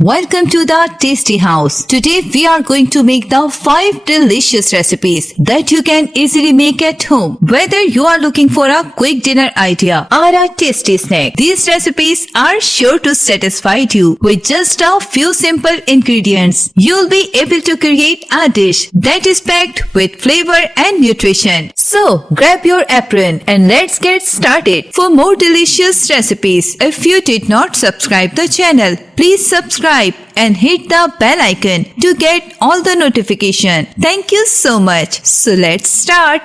Welcome to the Tasty House. Today we are going to make the 5 delicious recipes that you can easily make at home. Whether you are looking for a quick dinner idea or a tasty snack, these recipes are sure to satisfy you. With just a few simple ingredients, you'll be able to create a dish that is packed with flavor and nutrition. So grab your apron and let's get started. For more delicious recipes, if you did not subscribe the channel, please subscribe and hit the bell icon to get all the notification. Thank you so much. So let's start.